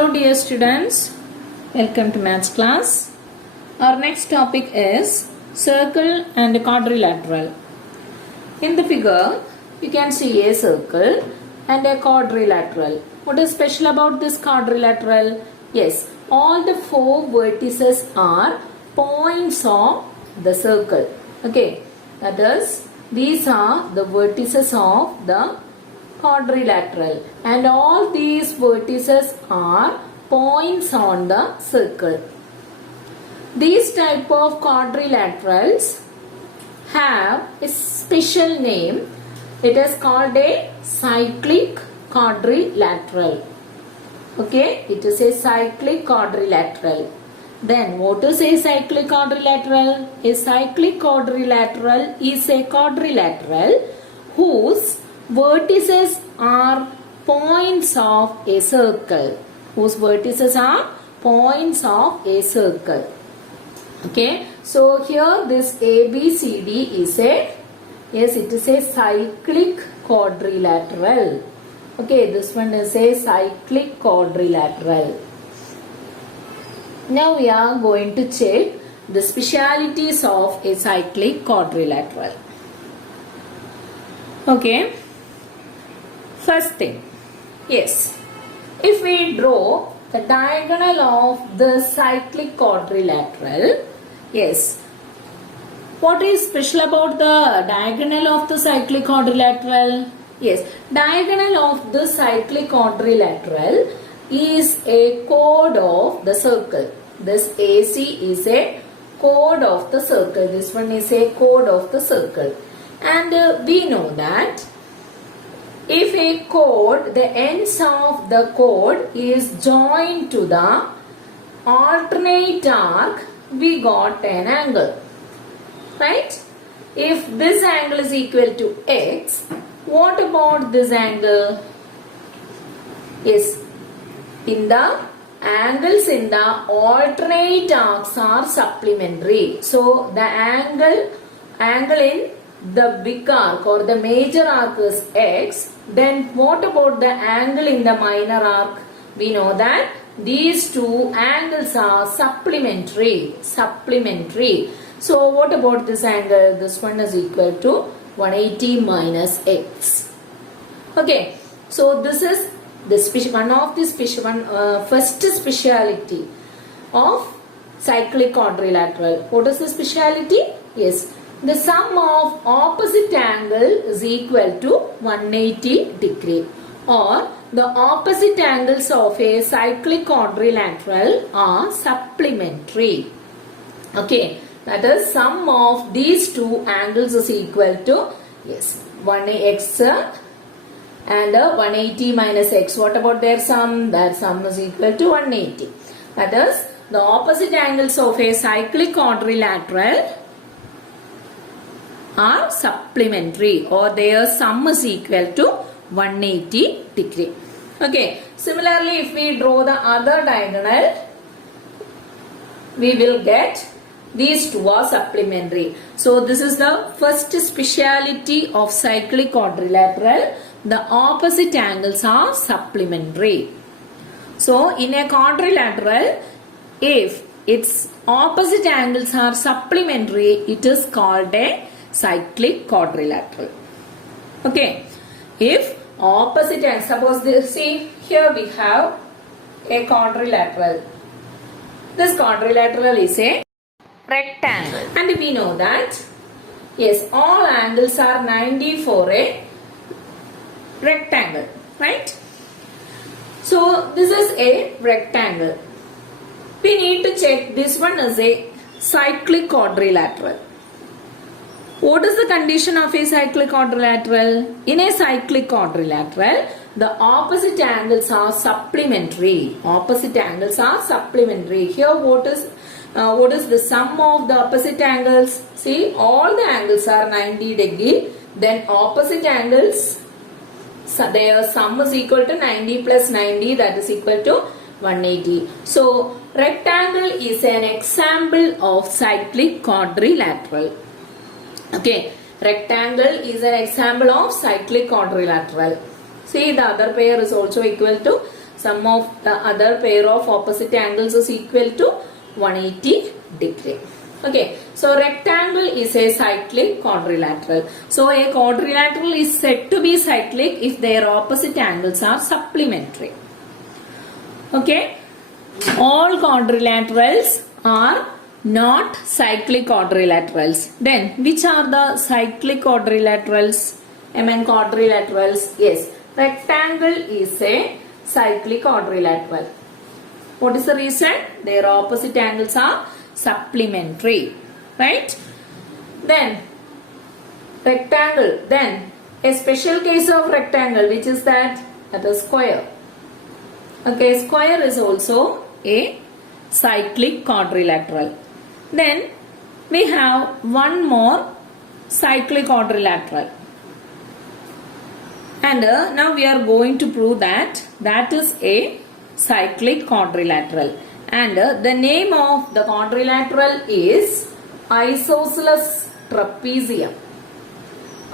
Hello dear students, welcome to maths class. Our next topic is circle and quadrilateral. In the figure, you can see a circle and a quadrilateral. What is special about this quadrilateral? Yes, all the four vertices are points of the circle. Okay, that is, these are the vertices of the quadrilateral and all these vertices are points on the circle. These type of quadrilaterals have a special name. It is called a cyclic quadrilateral. Okay, it is a cyclic quadrilateral. Then what is a cyclic quadrilateral? A cyclic quadrilateral is a quadrilateral whose vertices are points of a circle. Whose vertices are points of a circle. Okay, so here this ABCD is a, yes, it is a cyclic quadrilateral. Okay, this one is a cyclic quadrilateral. Now we are going to check the specialities of a cyclic quadrilateral. Okay. First thing, yes, if we draw the diagonal of the cyclic quadrilateral, yes, what is special about the diagonal of the cyclic quadrilateral? Yes, diagonal of the cyclic quadrilateral is a chord of the circle. This AC is a chord of the circle. This one is a chord of the circle. And we know that if a chord, the ends of the chord is joined to the alternate arc, we got an angle. Right? If this angle is equal to x, what about this angle? Yes, in the angles in the alternate arcs are supplementary. So the angle in the big arc or the major arc is x, then what about the angle in the minor arc? We know that these two angles are supplementary. So what about this angle? This one is equal to 180 minus x. Okay, so this is the one of the first speciality of cyclic quadrilateral. What is the speciality? Yes, the sum of opposite angle is equal to 180 degree, or the opposite angles of a cyclic quadrilateral are supplementary. Okay, that is, sum of these two angles is equal to, yes, 1x and 180 minus x. What about their sum? Their sum is equal to 180. That is, the opposite angles of a cyclic quadrilateral are supplementary, or their sum is equal to 180 degree. Okay, similarly if we draw the other diagonal, we will get these two are supplementary. So this is the first speciality of cyclic quadrilateral. The opposite angles are supplementary. So in a quadrilateral, if its opposite angles are supplementary, it is called a cyclic quadrilateral. Okay, if opposite angles, suppose this, see here we have a quadrilateral. This quadrilateral is a rectangle, and we know that, yes, all angles are 90 for a rectangle, right? So this is a rectangle. We need to check this one as a cyclic quadrilateral. What is the condition of a cyclic quadrilateral? In a cyclic quadrilateral, the opposite angles are supplementary. Opposite angles are supplementary. Here what is the sum of the opposite angles? See, all the angles are 90 degree. Then opposite angles, so their sum is equal to 90 plus 90, that is equal to 180. So rectangle is an example of cyclic quadrilateral. Okay, rectangle is an example of cyclic quadrilateral. See, the other pair is also equal to sum of the other pair of opposite angles is equal to 180 degree. Okay, so rectangle is a cyclic quadrilateral. So a quadrilateral is said to be cyclic if their opposite angles are supplementary. Okay, all quadrilaterals are not cyclic quadrilaterals. Then which are the cyclic quadrilaterals among quadrilaterals? Yes, rectangle is a cyclic quadrilateral. What is the reason? Their opposite angles are supplementary, right? Then rectangle, then a special case of rectangle, which is that is square. Okay, square is also a cyclic quadrilateral. Then we have one more cyclic quadrilateral, and now we are going to prove that is a cyclic quadrilateral, and the name of the quadrilateral is isosceles trapezium.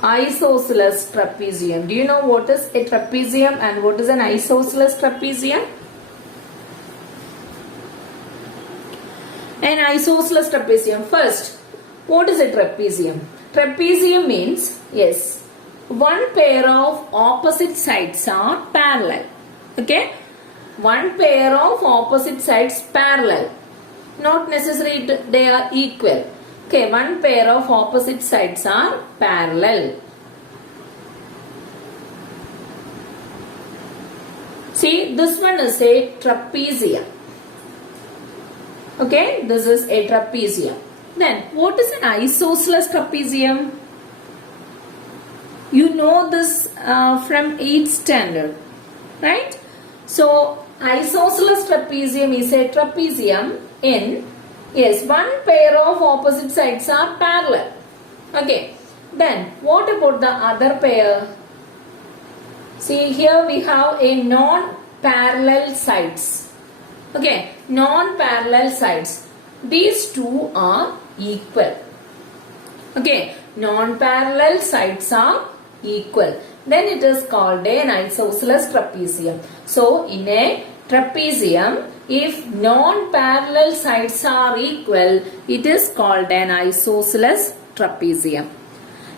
Isosceles trapezium. Do you know what is a trapezium and what is an isosceles trapezium? An isosceles trapezium. First, what is a trapezium? Trapezium means, yes, one pair of opposite sides are parallel. Okay, one pair of opposite sides parallel. Not necessarily they are equal. Okay, one pair of opposite sides are parallel. See, this one is a trapezium. Okay, this is a trapezium. Then, what is an isosceles trapezium? You know this from 8th standard, right? So, isosceles trapezium is a trapezium in, yes, one pair of opposite sides are parallel. Okay, then what about the other pair? See, here we have a non-parallel sides. Okay, non-parallel sides. These two are equal. Okay, non-parallel sides are equal. Then it is called an isosceles trapezium. So, in a trapezium, if non-parallel sides are equal, it is called an isosceles trapezium.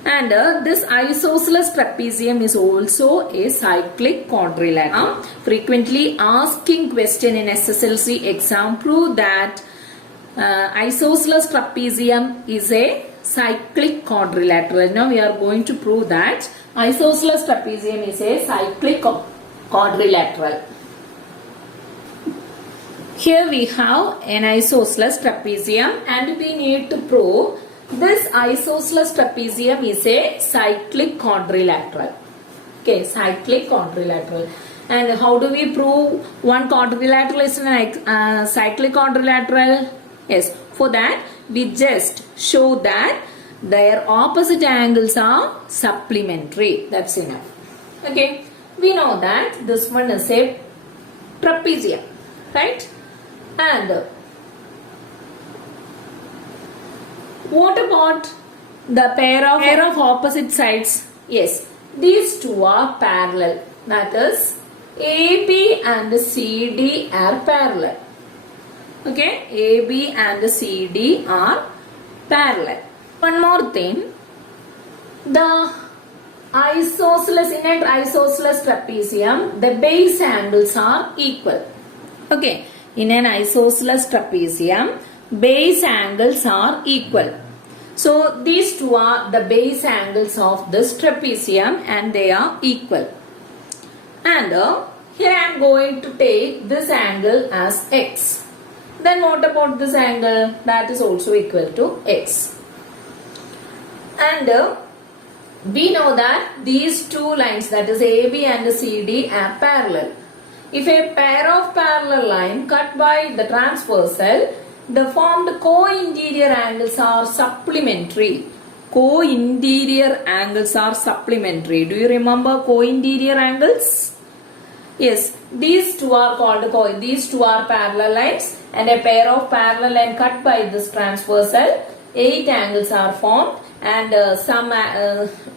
And this isosceles trapezium is also a cyclic quadrilateral. Frequently asking question in SSLC exam prove that isosceles trapezium is a cyclic quadrilateral. Now we are going to prove that isosceles trapezium is a cyclic quadrilateral. Here we have an isosceles trapezium and we need to prove this isosceles trapezium is a cyclic quadrilateral. Okay, cyclic quadrilateral. And how do we prove one quadrilateral is a cyclic quadrilateral? Yes, for that we just show that their opposite angles are supplementary. That's enough. Okay, we know that this one is a trapezium, right? And what about the pair of opposite sides? Yes, these two are parallel. That is, AB and CD are parallel. Okay, AB and CD are parallel. One more thing, the isosceles, in an isosceles trapezium, the base angles are equal. Okay, in an isosceles trapezium, base angles are equal. So these two are the base angles of this trapezium and they are equal. And here I am going to take this angle as x. Then what about this angle? That is also equal to x. And we know that these two lines, that is AB and CD, are parallel. If a pair of parallel lines cut by the transversal, the formed co-interior angles are supplementary. Co-interior angles are supplementary. Do you remember co-interior angles? Yes, these two are called these two are parallel lines and a pair of parallel lines cut by this transversal. 8 angles are formed and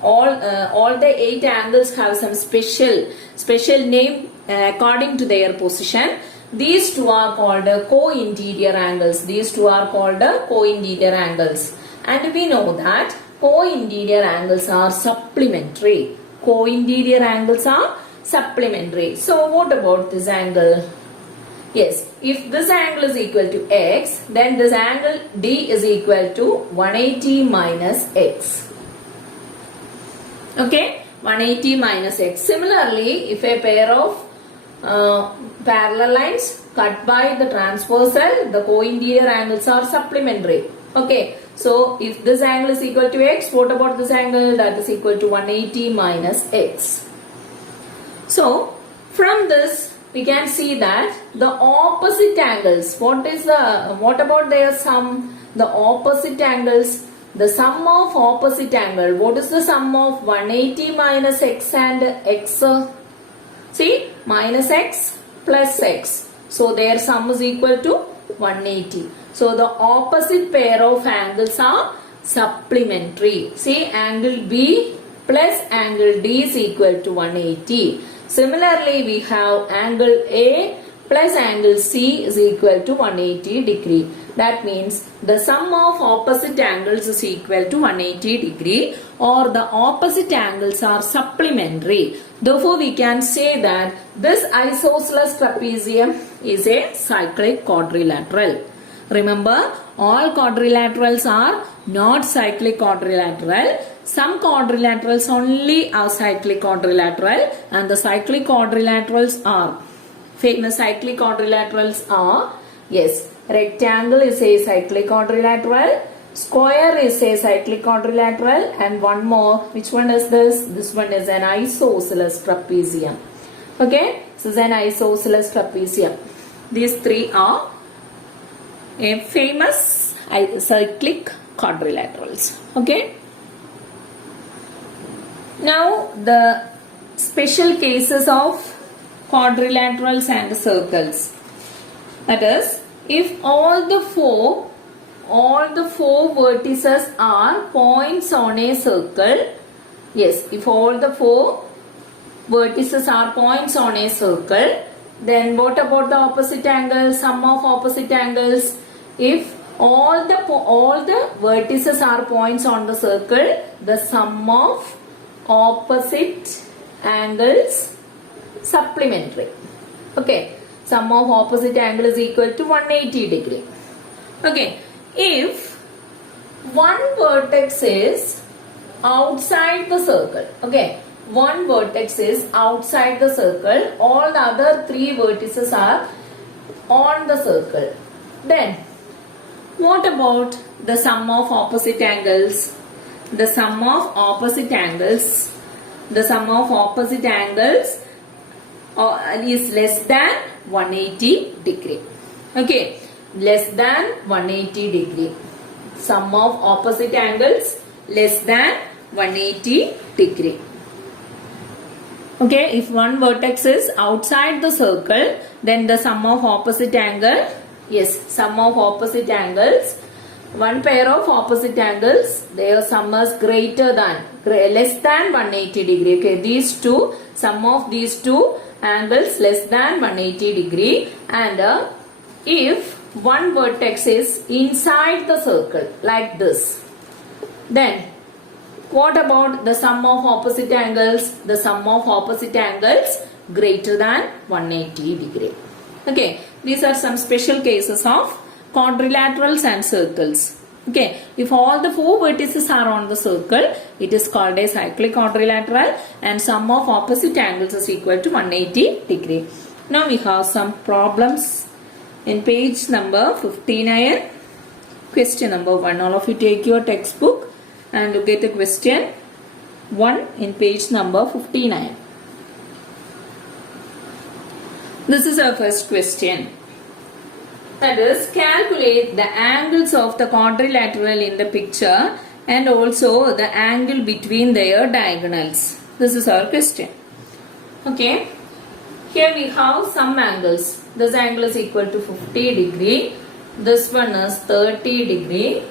all the 8 angles have some special name according to their position. These two are called co-interior angles. These two are called co-interior angles. And we know that co-interior angles are supplementary. Co-interior angles are supplementary. So what about this angle? Yes, if this angle is equal to x, then this angle D is equal to 180 minus x. Okay, 180 minus x. Similarly, if a pair of parallel lines cut by the transversal, the co-interior angles are supplementary. Okay, so if this angle is equal to x, what about this angle? That is equal to 180 minus x. So from this we can see that the opposite angles, what about their sum? The opposite angles, the sum of opposite angle. What is the sum of 180 minus x and x? See, minus x plus x. So their sum is equal to 180. So the opposite pair of angles are supplementary. See, angle B plus angle D is equal to 180. Similarly, we have angle A plus angle C is equal to 180 degree. That means the sum of opposite angles is equal to 180 degree, or the opposite angles are supplementary. Therefore, we can say that this isosceles trapezium is a cyclic quadrilateral. Remember, all quadrilaterals are not cyclic quadrilateral. Some quadrilaterals only are cyclic quadrilateral, and the cyclic quadrilaterals are, famous cyclic quadrilaterals are, yes, rectangle is a cyclic quadrilateral, square is a cyclic quadrilateral, and one more. Which one is this? This one is an isosceles trapezium. Okay, this is an isosceles trapezium. These three are a famous cyclic quadrilaterals. Okay. Now the special cases of quadrilaterals and circles. That is, if all the four vertices are points on a circle. Yes, if all the four vertices are points on a circle, then what about the opposite angles? Sum of opposite angles. If all the vertices are points on the circle, the sum of opposite angles supplementary. Okay, sum of opposite angle is equal to 180 degree. Okay, if one vertex is outside the circle, okay, one vertex is outside the circle, all the other three vertices are on the circle, then what about the sum of opposite angles? The sum of opposite angles, is less than 180 degree. Okay, less than 180 degree. Sum of opposite angles less than 180 degree. Okay, if one vertex is outside the circle, then the sum of opposite angle, yes, sum of opposite angles, one pair of opposite angles, their sum is less than 180 degree. Okay, these two, sum of these two angles less than 180 degree, and if one vertex is inside the circle like this, then what about the sum of opposite angles? The sum of opposite angles greater than 180 degree. Okay, these are some special cases of quadrilaterals and circles. Okay, if all the four vertices are on the circle, it is called a cyclic quadrilateral, and sum of opposite angles is equal to 180 degree. Now we have some problems in page number 59. Question number 1. All of you take your textbook and look at the question 1 in page number 59. This is our first question. That is, calculate the angles of the quadrilateral in the picture and also the angle between their diagonals. This is our question. Okay. Here we have some angles. This angle is equal to 50 degree. This one is 30 degree.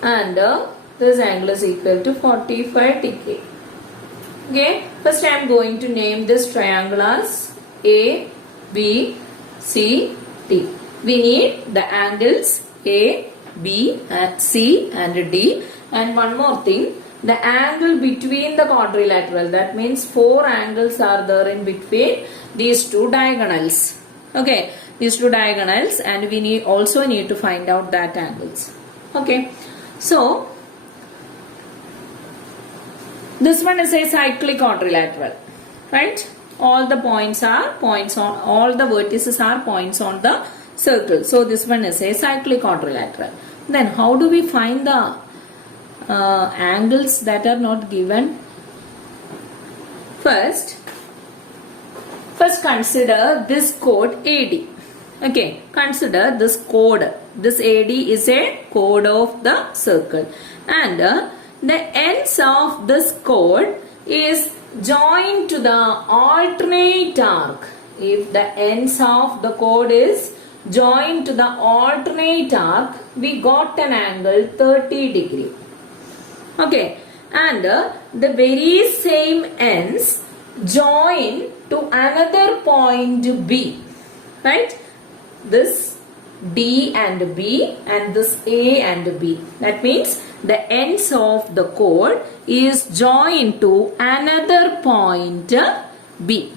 And this angle is equal to 45 degree. Okay. First I am going to name this triangle as A, B, C, D. We need the angles A, B, C and D. And one more thing, the angle between the quadrilateral. That means 4 angles are there in between these two diagonals. Okay, these two diagonals, and we also need to find out that angles. Okay, so this one is a cyclic quadrilateral, right? All the points are points on, all the vertices are points on the circle. So this one is a cyclic quadrilateral. Then how do we find the angles that are not given? First consider this chord AD. Okay, consider this chord. This AD is a chord of the circle, and the ends of this chord is joined to the alternate arc. If the ends of the chord is joined to the alternate arc, we got an angle 30 degree. Okay, and the very same ends join to another point B, right? This D and B and this A and B. That means the ends of the chord is joined to another point B.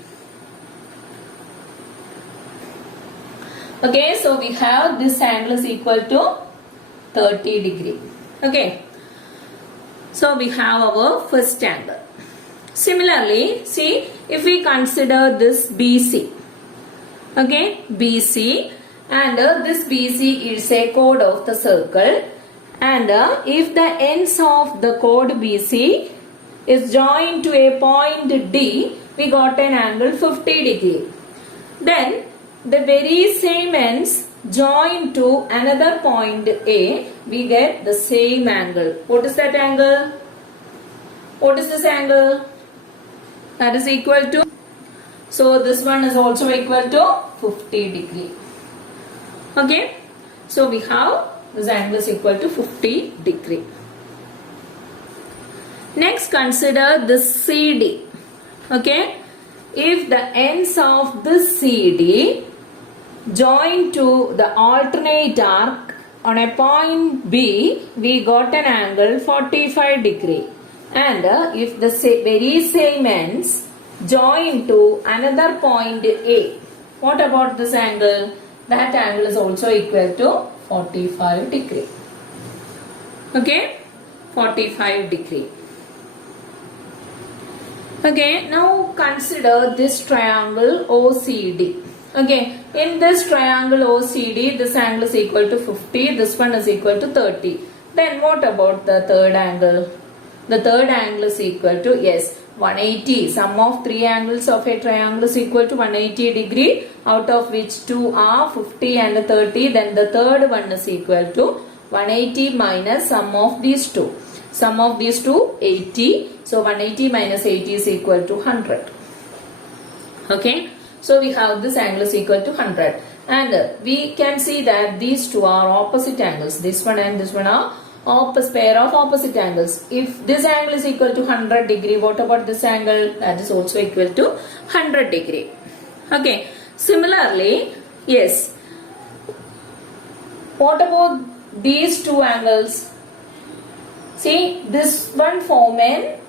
Okay, so we have this angle is equal to 30 degree. Okay, so we have our first angle. Similarly, see, if we consider this BC, okay, BC, and this BC is a chord of the circle, and if the ends of the chord BC is joined to a point D, we got an angle 50 degree. Then the very same ends join to another point A, we get the same angle. What is that angle? What is this angle? That is equal to, so this one is also equal to 50 degree. Okay, so we have this angle is equal to 50 degree. Next, consider this CD. Okay, if the ends of this CD join to the alternate arc on a point B, we got an angle 45 degree. And if the very same ends join to another point A, what about this angle? That angle is also equal to 45 degree. Okay, 45 degree. Okay, now consider this triangle OCD. Okay, in this triangle OCD, this angle is equal to 50, this one is equal to 30. Then what about the third angle? The third angle is equal to, yes, 180. Sum of 3 angles of a triangle is equal to 180 degree, out of which 2 are 50 and 30. Then the third one is equal to 180 minus sum of these two. Sum of these two, 80. So 180 minus 80 is equal to 100. Okay, so we have this angle is equal to 100. And we can see that these two are opposite angles. This one and this one are pair of opposite angles. If this angle is equal to 100 degree, what about this angle? That is also equal to 100 degree. Okay, similarly, yes, what about these two angles? See, this one form a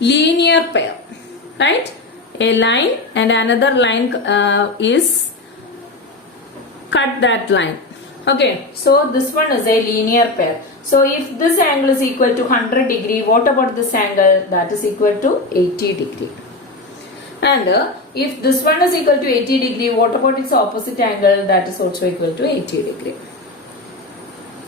linear pair, right? A line and another line is cut that line. Okay, so this one is a linear pair. So if this angle is equal to 100 degree, what about this angle? That is equal to 80 degree. And if this one is equal to 80 degree, what about its opposite angle? That is also equal to 80 degree.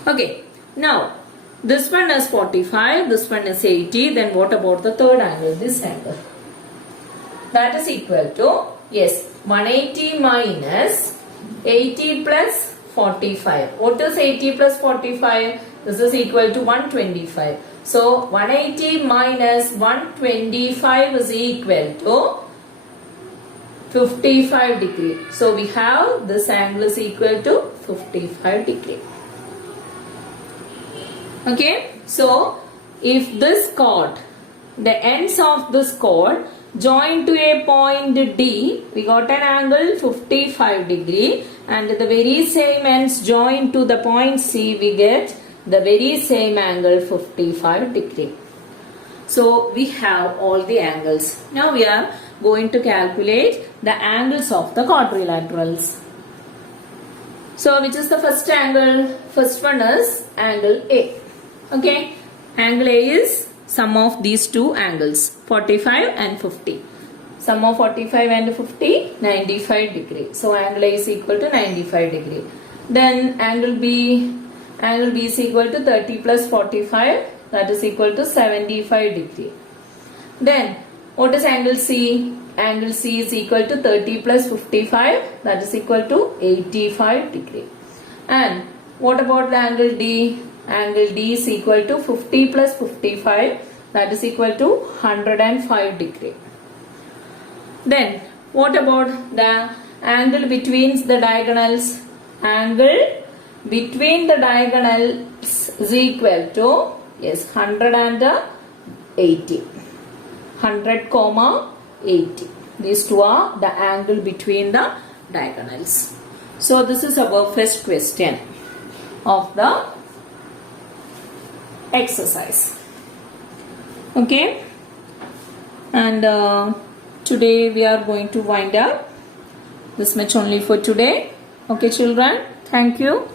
Okay, now this one is 45, this one is 80. Then what about the third angle? This angle. That is equal to, yes, 180 minus 80 plus 45. What is 80 plus 45? This is equal to 125. So 180 minus 125 is equal to 55 degree. So we have this angle is equal to 55 degree. Okay, so if this chord, the ends of this chord join to a point D, we got an angle 55 degree, and the very same ends join to the point C, we get the very same angle 55 degree. So we have all the angles. Now we are going to calculate the angles of the quadrilaterals. So which is the first angle? First one is angle A. Okay. Angle A is sum of these two angles, 45 and 50. Sum of 45 and 50, 95 degree. So angle A is equal to 95 degree. Then angle B is equal to 30 plus 45, that is equal to 75 degree. Then what is angle C? Angle C is equal to 30 plus 55, that is equal to 85 degree. And what about the angle D? Angle D is equal to 50 plus 55, that is equal to 105 degree. Then what about the angle between the diagonals? Angle between the diagonals is equal to 180. 100 comma 80. These two are the angle between the diagonals. So this is our first question of the exercise. Okay, and today we are going to wind up this much only for today. Okay children, thank you.